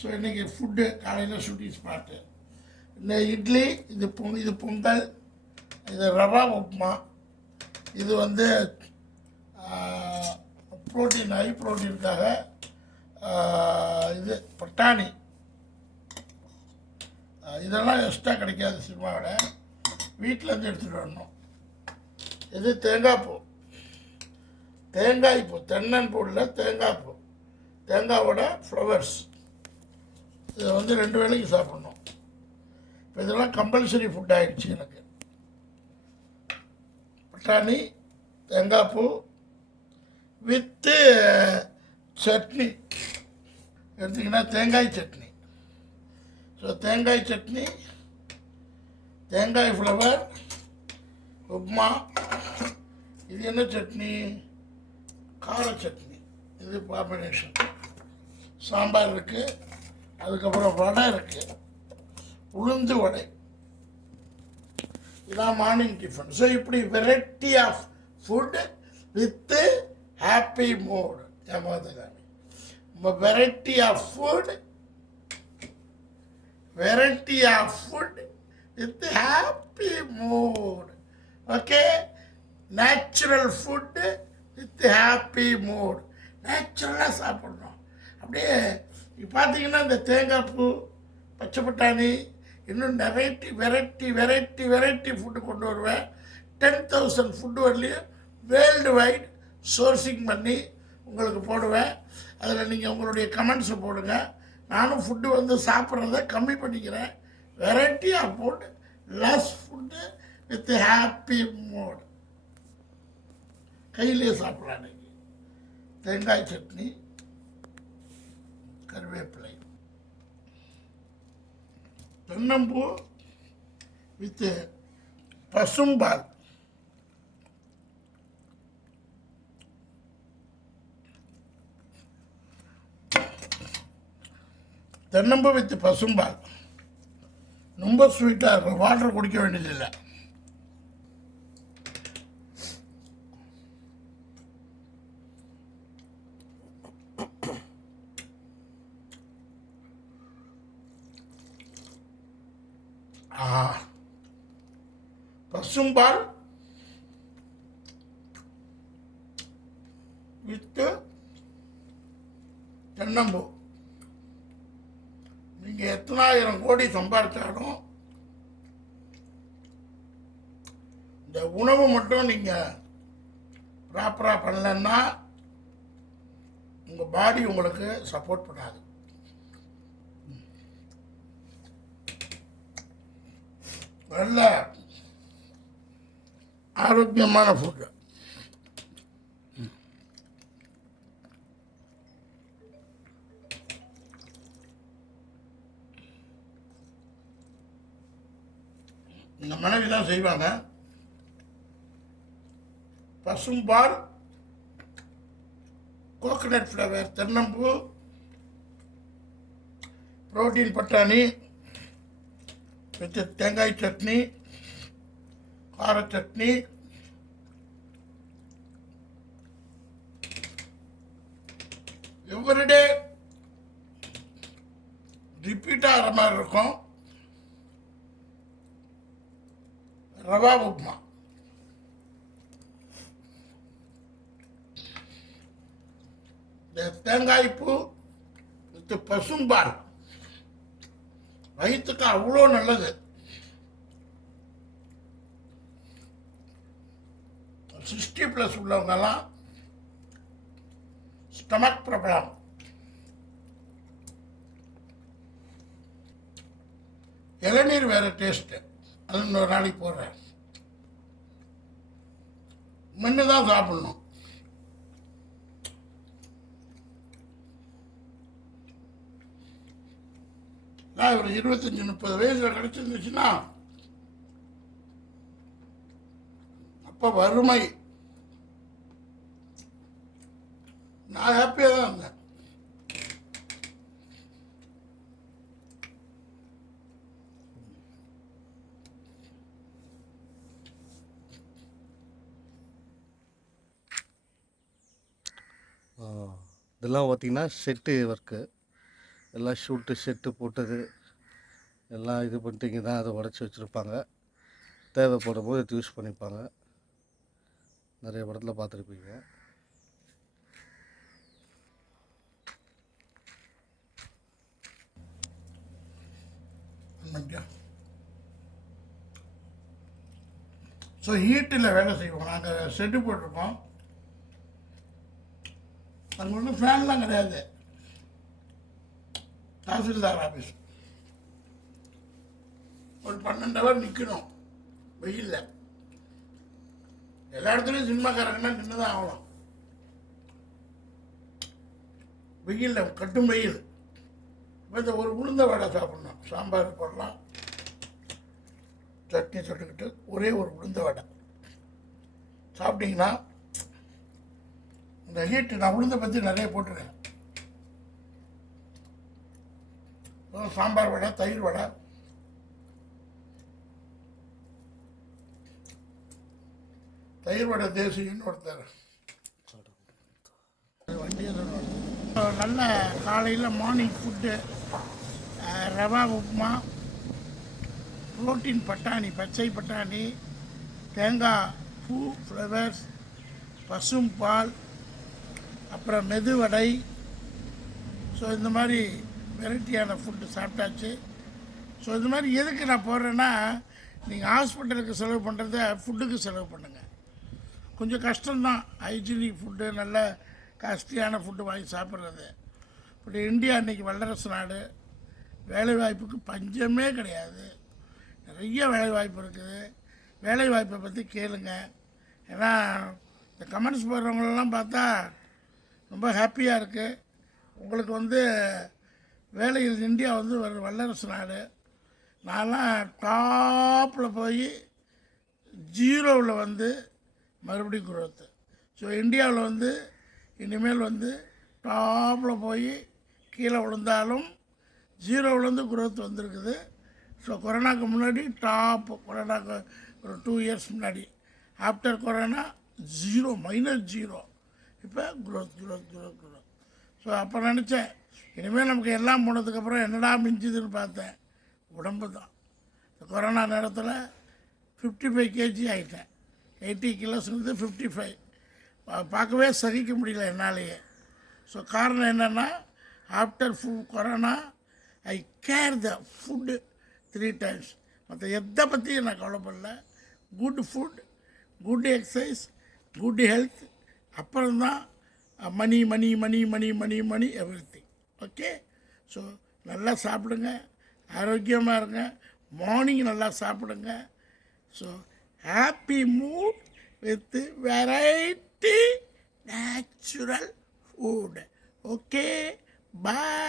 So இன்றைக்கி food காலையில் shooting spot இந்த இட்லி இது பொ இது பொங்கல் இது ரவா உப்புமா இது வந்து ப்ரோட்டீன் ஹை ப்ரோட்டீனுக்காக இது பட்டாணி. இதெல்லாம் எக்ஸ்ட்ரா கிடைக்காது சினிமாவோட. வீட்டிலேருந்து எடுத்துகிட்டு வரணும். இது தேங்காய் பூ. தேங்காய் பூ தென்னன் பூவில் தேங்காய் பூ. தேங்காவோட ஃப்ளவர்ஸ் இதை வந்து ரெண்டு வேளைக்கு சாப்பிட்ணும். இப்போ இதெல்லாம் கம்பல்சரி ஃபுட் ஆகிடுச்சு எனக்கு. பட்டாணி தேங்காய் பூ வித்து சட்னி. எடுத்திங்கன்னா தேங்காய் சட்னி. ஸோ தேங்காய் சட்னி தேங்காய் ஃப்ளவர் உப்மா. இது என்ன சட்னி? கார சட்னி. இது காம்பினேஷன் சாம்பார் இருக்குது அதுக்கப்புறம் வடை இருக்குது உளுந்து வடை. இதான் மார்னிங் டிஃபன் ஸோ இப்படி variety of food with happy mood ஏமாத்துக்காமி variety of food variety of food with happy mood okay natural food with happy mood நேச்சுரலாக சாப்பிட்ணும். அப்படியே இப்போ பார்த்தீங்கன்னா இந்த தேங்காய் பூ பச்சை பட்டாணி இன்னும் variety variety variety variety food கொண்டு வருவேன். டென் தௌசண்ட் ஃபுட்டு வரலையும் வேர்ல்டு வைட் சோர்சிங் பண்ணி உங்களுக்கு போடுவேன். அதில் நீங்கள் உங்களுடைய கமெண்ட்ஸை போடுங்க. நானும் ஃபுட்டு வந்து சாப்பிட்றத கம்மி பண்ணிக்கிறேன். வெரைட்டி போட்டு ஃபுட் லஸ் ஃபுட்டு வித் ஹாப்பி மோட் கையிலே சாப்பிட்லாம் இன்னைக்கு. தேங்காய் சட்னி கருவேப்பிலை. தென்னம்பூ வித்து பசும்பால். தென்னம்பூ வித்து பசும்பால். ரொம்ப ஸ்வீட்டாக இருக்கும். வாட்டர் குடிக்க வேண்டியதில்லை. பசும்பால் வித்து தென்னம்பூ. நீங்கள் எத்தனாயிரம் கோடி சம்பாதிச்சாலும் இந்த உணவு மட்டும் நீங்கள் ப்ராப்பராக பண்ணலன்னா உங்கள் பாடி உங்களுக்கு சப்போர்ட் பண்ணாது. நல்ல ஆரோக்கியமான ஃபுட்டு இந்த மனைவி தான் செய்வாங்க. பசும்பால் கோகனட் ஃப்ளவர் தென்னம்பூ புரோட்டீன் பட்டாணி வித் தேங்காய் சட்னி கார சட்னி எவ்ரிடே ரிப்பீட் ஆகிற மாதிரி இருக்கும். ரவா உப்மா. இந்த தேங்காய் பூ வித் பசும்பால். வயிற்றுக்கு அவ்வளோ நல்லது. சிக்ஸ்டி ப்ளஸ் உள்ளவங்கெல்லாம் ஸ்டமக் ப்ராப்ளம் இளநீர் வேறு டேஸ்ட்டு அது இன்னொரு நாளைக்கு போடுறேன். மென்று தான் சாப்பிடணும். நான் ஒரு இருபத்தஞ்சி முப்பது வயசில் கிடச்சிருந்துச்சுன்னா அப்போ வறுமை. நான் ஹாப்பியாக தான் இருந்தேன். இதெல்லாம் பார்த்திங்கன்னா செட்டு ஒர்க்கு எல்லாம் ஷூட்டு ஷெட்டு போட்டது. எல்லாம் இது பண்ணிட்டு தான் அதை உடச்சி வச்சுருப்பாங்க. தேவைப்படும் போது யூஸ் பண்ணிப்பாங்க. நிறைய படத்தில் பார்த்துருப்பீங்க. ஸோ ஹீட்டில் வேலை செய்வோம். நாங்கள் செட்டு போட்டிருக்கோம். அங்கே ஒன்றும் ஃபேன்லாம் கிடையாது. தாசில்தார் ஆஃபீஸ் ஒரு பன்னெண்டு ஹவர் நிற்கணும் வெயிலில். எல்லா இடத்துலையும் சினிமாக்காரங்கன்னா நின்று தான் ஆகணும். வெயிலில் கட்டும் வெயில். இந்த ஒரு உளுந்த வடை சாப்பிட்ணும். சாம்பார் போடலாம். சட்னி தொட்டுக்கிட்டு ஒரே ஒரு உளுந்த வடை. சாப்பிட்டீங்கன்னா இந்த ஹீட்டு நான் உளுந்த பற்றி நிறைய போட்டிருக்கேன். சாம்பார் வடை தயிர் வடை. தயிர் வடை தேசியன்னு ஒருத்தர். வண்டியை நல்ல காலையில் morning food rava upma protein பட்டாணி பச்சை பட்டாணி தேங்காய் பூ ஃப்ளவர்ஸ் பசும் பால் அப்புறம் மெதுவடை ஸோ இந்த மாதிரி வெரைட்டியான ஃபுட்டு சாப்பிட்டாச்சு. ஸோ இந்த மாதிரி எதுக்கு நான் போடுறேன்னா நீங்கள் ஹாஸ்பிட்டலுக்கு செலவு பண்ணுறத ஃபுட்டுக்கு செலவு பண்ணுங்கள் கொஞ்சம் கஷ்டம்தான். ஹைஜீனிக் ஃபுட்டு நல்ல காஸ்ட்லியான ஃபுட்டு வாங்கி சாப்பிட்றது. பட் இந்தியா இன்றைக்கி வல்லரசு நாடு வேலைவாய்ப்புக்கு பஞ்சமே கிடையாது. நிறைய வேலைவாய்ப்பு இருக்குது. வேலைவாய்ப்பை பற்றி கேளுங்க. ஏன்னா இந்த கமெண்ட்ஸ் போடுறவங்களெல்லாம் பார்த்தா ரொம்ப ஹாப்பியாக இருக்குது உங்களுக்கு வந்து வேலையில் இந்தியா வந்து ஒரு வல்லரசு நாடு. நான்லாம் டாப்பில் போய் ஜீரோவில் வந்து மறுபடியும் குரோத்து ஸோ இந்தியாவில் வந்து இனிமேல் வந்து டாப்பில் போய் கீழே விழுந்தாலும் ஜீரோவிலேருந்து குரோத் வந்திருக்குது. ஸோ கொரோனாக்கு முன்னாடி டாப்பு கொரோனாக்கு ஒரு டூ இயர்ஸ் முன்னாடி. After corona zero minus zero இப்போ growth growth growth growth so அப்போ நினச்சேன் இனிமேல் நமக்கு எல்லாம் போனதுக்கப்புறம் என்னடா மிஞ்சுதுன்னு பார்த்தேன். உடம்பு தான். இந்த கொரோனா நேரத்தில் ஃபிஃப்டி ஃபைவ் கேஜி ஆகிட்டேன் எயிட்டி கிலோஸ்ங்கிறது ஃபிஃப்டி ஃபைவ் பார்க்கவே சகிக்க முடியல என்னாலேயே. ஸோ காரணம் என்னென்னா ஆஃப்டர் ஃபு corona I care the food three times மற்ற எதை பற்றியும் நான் கவலைப்படல. Good food good exercise good health அப்புறம்தான் money money money money money money everything okay so நல்லா சாப்பிடுங்க ஆரோக்கியமாக இருங்க மார்னிங் நல்லா சாப்பிடுங்க. So happy mood with variety natural food okay bye